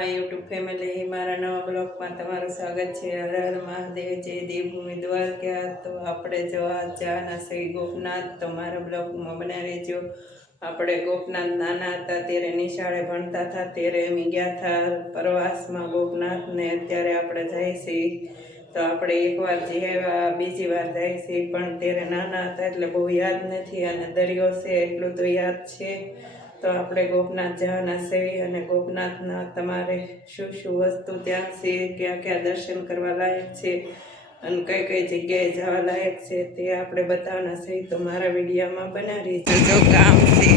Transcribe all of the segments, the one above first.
My YouTube family, મારા નવા બ્લોગમાં તમારું સ્વાગત છે। હર હર મહાદેવ, જય દેવભૂમિ દ્વારકા। તો આપણે જો જાના શ્રી ગોપનાથ, તો મારા બ્લોગમાં બના રહેજો। આપણે ગોપનાથ નાના હતા ત્યારે નિશાળે ભણતા હતા ત્યારે અમે ગયા હતા પ્રવાસમાં ગોપનાથ ને। અત્યારે આપણે જાય છીએ તો આપણે એકવાર જઈ આવ્યા, બીજી વાર જાય છીએ, પણ ત્યારે નાના હતા એટલે બહુ યાદ નથી, અને દરિયો છે એટલું તો યાદ છે। તો આપણે ગોપનાથ જવાના છે, અને ગોપનાથના તમારે શું શું વસ્તુ ત્યાં છે, ક્યાં ક્યાં દર્શન કરવા લાયક છે, અને કઈ કઈ જગ્યાએ જવા લાયક છે તે આપણે બતાવવાના છે। તો મારા વિડીયોમાં બનાવી જો ગામ છે।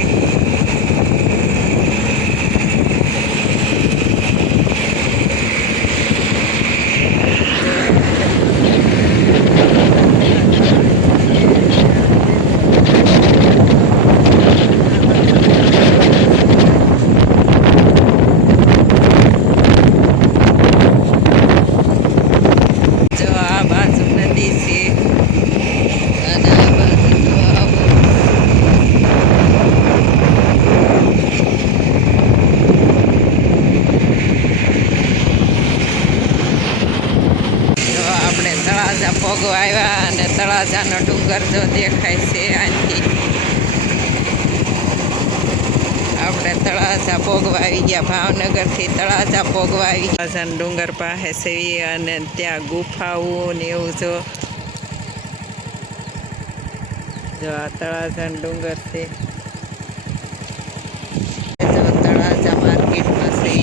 તળાજા પોગો આવ્યા, અને તળાજાનો ડુંગર જો દેખાય છે અહીંથી। આપણે તળાજા પોગવા આવી ગયા, ભાવનગરથી તળાજા પોગવા આવી ગયા। તળાજાના ડુંગર પાસે છે, અને ત્યાં ગુફાઓ ને એવું જો આ તળાજાનો ડુંગર છે। જો તળાજા માર્કેટમાં છે,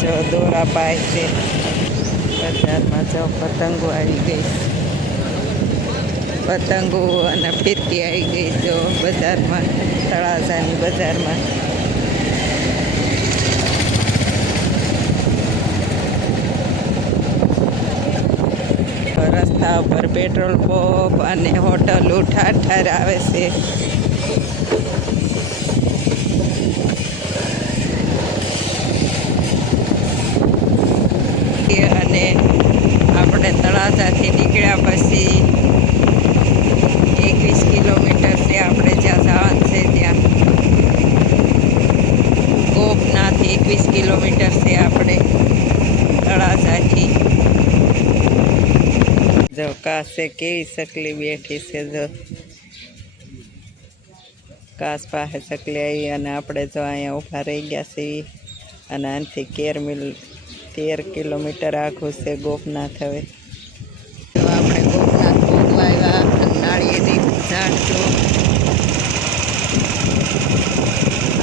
જો દોરા પાય છે બજારમાં। જો પતંગો આવી ગઈ, પતંગો અને ફિરકી આવી ગઈ જો બજારમાં, તળાજાની બજારમાં। રસ્તા ઉપર પેટ્રોલ પંપ અને હોટલો ઠાર ઠાર આવે છે। અને આપણે તળાજાથી નીકળ્યા પછી 21 કિલોમીટર છે આપણે જ્યાં જવાનું છે ત્યાં। ગોપનાથ 21 કિલોમીટર છે આપણે તળાજાથી। જો કાસે કેવી સકલી બેઠી છે, જો કાસ પાસે સકલી આવી, અને આપણે જો અહીંયા ઊભા રહી ગયા છીએ। અને આનાથી 13 કિલોમીટર આખું છે ગોપનાથ। હવે તો આપણે ગોપનાથ પહોંચવા આવ્યા, નાળિયેરી ઝાડ જો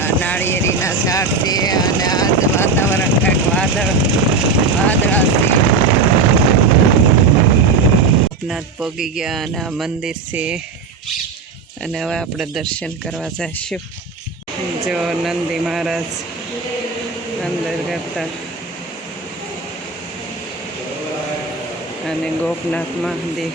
આ નાળિયેરીના ઝાડ છે, અને આજ વાતાવરણ કંઈક વાદળા છે। ગોપનાથ પહોંચી ગયા, અને આ મંદિર છે, અને હવે આપણે દર્શન કરવા જઈશું। જો નંદી મહારાજ અંદર કરતા, અને ગોપનાથ મહાદેવ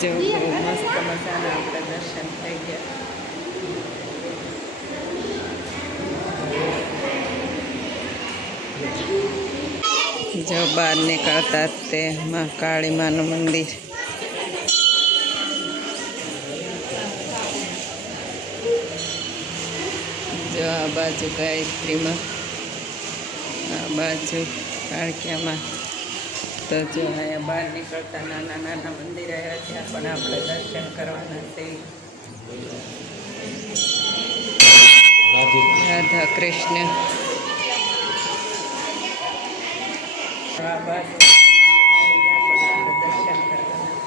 જો બહુ મસ્ત મજાના આપણે દર્શન થઈ ગયા। જો બહાર નીકળતા તે માં કાળી માનું મંદિર, જો આ બાજુ ગાયત્રીમાં, આ બાજુ કાળકિયામાં। તો જો અહીંયા બહાર નીકળતા નાના નાના મંદિર આવ્યા, ત્યાં પણ આપણે દર્શન કરવાના છે। રાધા કૃષ્ણ, આ બાજુ ત્યાં પણ આપણે દર્શન કરવાના છે।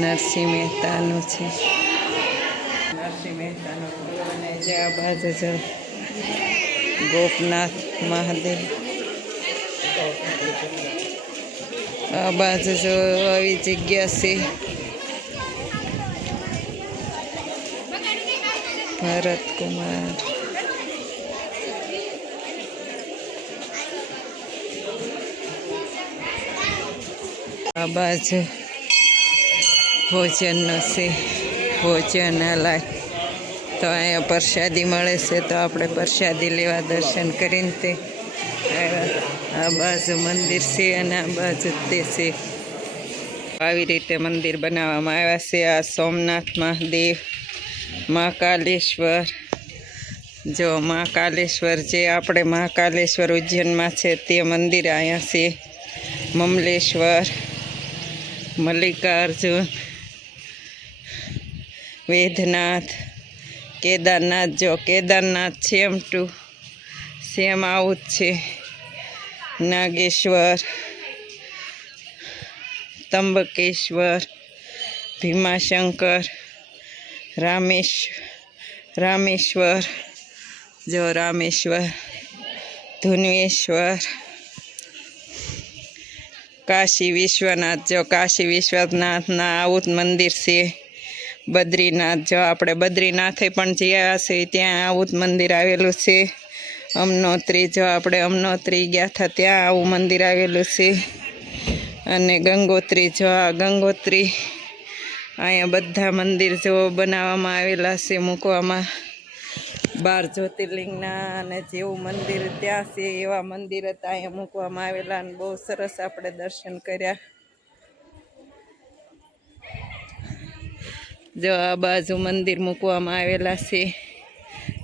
નરસિંહ મહેતાનું છે, નરસિંહ મહેતાનું, અને જે આ બાજુ છે ગોપનાથ મહાદેવ, આ બાજુ જો આવી જગ્યા છે ભરતકુમાર। આ બાજુ ભોજનનો છે, ભોજનાલય. તો અહીંયા પ્રસાદી મળે છે, તો આપણે પ્રસાદી લેવા દર્શન કરીને તે આ બાજુ મંદિર છે અને આ બાજુ તે છે. આવી રીતે મંદિર બનાવવામાં આવ્યા છે. આ સોમનાથ મહાદેવ, મહાકાલેશ્વર. જો મહાકાલેશ્વર જે આપણે મહાકાલેશ્વર ઉજ્જૈનમાં છે તે મંદિર અહીંયા છે. મમલેશ્વર, મલ્લિકાર્જુન, વેદનાથ, કેદારનાથ. જો કેદારનાથ સેમ આવું જ છે. નાગેશ્વર, ત્રંબકેશ્વર, ભીમાશંકર, રામેશ્વર. જો રામેશ્વર, ધુન્વેશ્વર, કાશી વિશ્વનાથ. જો કાશી વિશ્વનાથના આવું જ મંદિર છે. બદ્રીનાથ. જો આપણે બદ્રીનાથે પણ જ્યાં છે ત્યાં આવું જ મંદિર આવેલું છે. અમનોત્રી. જો આપણે અમનોત્રી ગયા હતા ત્યાં આવું મંદિર આવેલું છે. અને ગંગોત્રી. જો આ ગંગોત્રી. અહીંયા બધા મંદિર જો બનાવવામાં આવેલા છે, મૂકવામાં. 12 જ્યોતિર્લિંગના અને જેવું મંદિર ત્યાં છે એવા મંદિર હતા અહીંયા મૂકવામાં આવેલા, અને બહુ સરસ આપણે દર્શન કર્યા. જો આ બાજુ મંદિર મૂકવામાં આવેલા છે.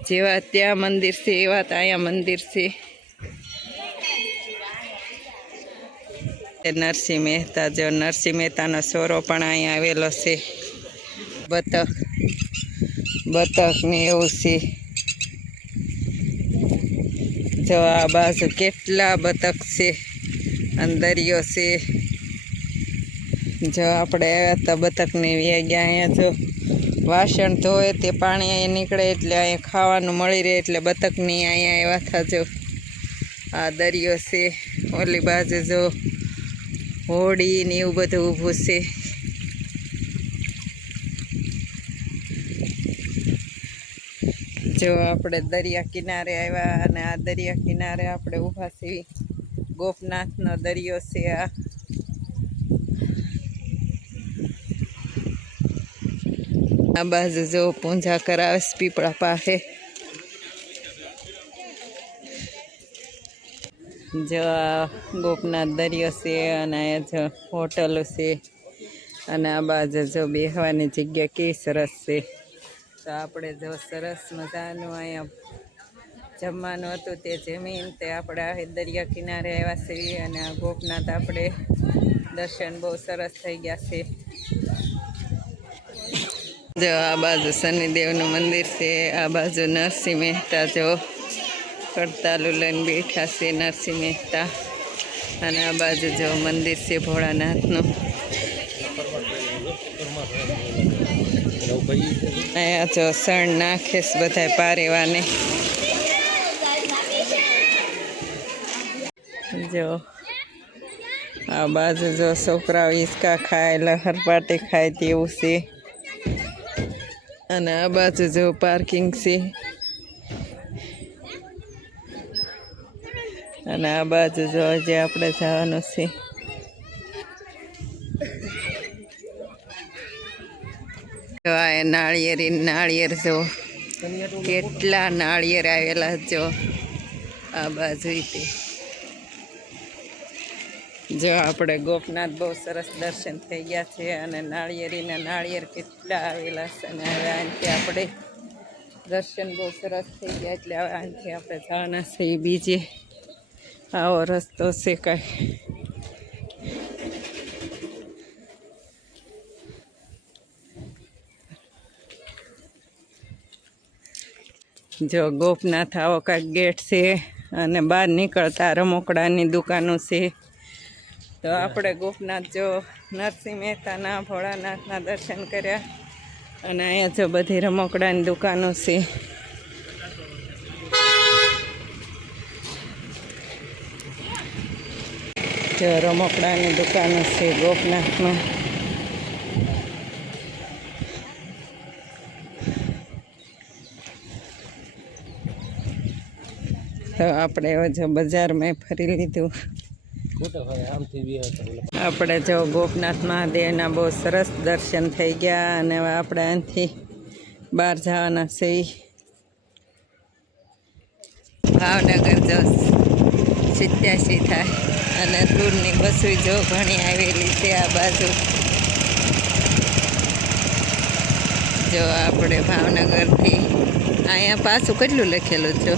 જેવા ત્યાં મંદિર છે એવા તો અહીંયા મંદિર છે. નરસિંહ મહેતા. જો નરસિંહ મહેતાનો સોરો પણ અહીંયા આવેલો છે. બતક ને એવું છે. જો આ બાજુ કેટલા બતક છે અને દરિયો છે. જો આપણે આવ્યા હતા બતકને વ્યા ગયા. અહીંયા જો વાસણ ધોવે તે પાણી અહીંયા નીકળે એટલે અહીંયા ખાવાનું મળી રહે એટલે બતકની અહીંયા આવ્યા હતા. જો આ દરિયો છે. ઓલી બાજુ જો હોડી ને એવું બધું ઊભું છે. જો આપણે દરિયા કિનારે આવ્યા અને આ દરિયા કિનારે આપણે ઊભા છીએ. ગોપનાથનો દરિયો છે. આ બાજુ જો પૂજા કરાવે છે પીપળા પાસે. જો આ ગોપનાથ દરિયો છે અને અહીંયા જો હોટલો છે અને આ બાજુ જો બેસવાની જગ્યા કેવી સરસ છે. તો આપણે જો સરસ મજાનું અહીંયા જમવાનું હતું તે જમીન તે આપણે આ દરિયા કિનારે આવ્યા છીએ. અને આ ગોપનાથ આપણે દર્શન બહુ સરસ થઈ ગયા છે. જો આ બાજુ શનિદેવનું મંદિર છે. આ બાજુ નરસિંહ મહેતા જો કડતાલું લઈને બેઠા છે નરસિંહ મહેતા. અને આ બાજુ જો મંદિર છે ભોળાનાથનું. અહીંયા જો સણ નાખે છે બધા પારેવાને. જો આ બાજુ જો છોકરાઓ હિંચકા ખાય, લહરપાટી ખાય તેવું છે. અને આ બાજુ જો પાર્કિંગ છે. અને આ બાજુ જો હજી આપણે જવાનું છે. આ નાળિયેર જો કેટલા નાળિયેર આવેલા. જો આ બાજુ તે જો આપણે ગોપનાથ બહુ સરસ દર્શન થઈ ગયા છે. અને નાળિયેર કેટલા આવેલા છે. અને હવે આનાથી આપણે દર્શન બહુ સરસ થઈ ગયા એટલે હવે આનાથી આપણે જવાના છે બીજે. આવો રસ્તો છે કાંઈ. જો ગોપનાથ આવો કાંઈક ગેટ છે અને બહાર નીકળતા રમકડાની દુકાનો છે. તો આપણે ગોપનાથ જો નરસિંહ મહેતાના ભોળાનાથના દર્શન કર્યા. અને અહીંયા જો બધી રમકડાની દુકાનો છે. જો રમકડાની દુકાનો છે ગોપનાથમાં. તો આપણે હવે જો બજારમાં ફરી લીધું. આપણે જો ગોપનાથ મહાદેવના બહુ સરસ દર્શન થઈ ગયા અને હવે આપણે અહીંથી બહાર જવાના છે. ભાવનગર જો 87 થાય અને દૂરની બસો જો ઘણી આવેલી છે આ બાજુ. જો આપણે ભાવનગરથી અહીંયા પાછું કેટલું લખેલું છે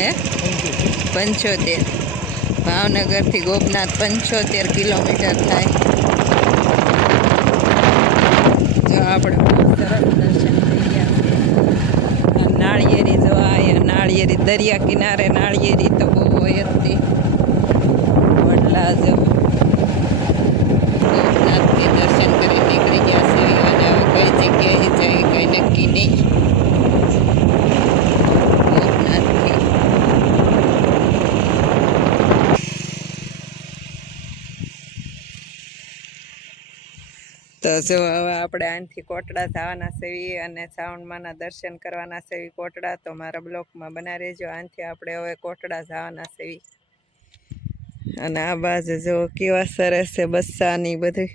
હે 75. ભાવનગરથી ગોપનાથ 75 કિલોમીટર થાય. જો આપણે સરસ દર્શન થઈ ગયા. નાળિયેરી જો અહીંયા નાળિયેરી દરિયા કિનારે નાળિયેરી તો બહુ હોય જ હતી. વડલા જો ગોપનાથથી દર્શન કરી નીકળી ગયા છે અને હવે કઈ જગ્યાએ જાય કંઈ નક્કી નહીં. ગોપનાથથી તો જો હવે આપણે અહીંથી કોટડા જવાના સેવી અને શ્રાવણમાના દર્શન કરવાના સેવી કોટડા. તો મારા બ્લોકમાં બના રહેજો. અહીંથી આપણે હવે કોટડા જવાના સેવી. અને આ બાજુ જો કેવા સરસ છે બસ્સાની બધું.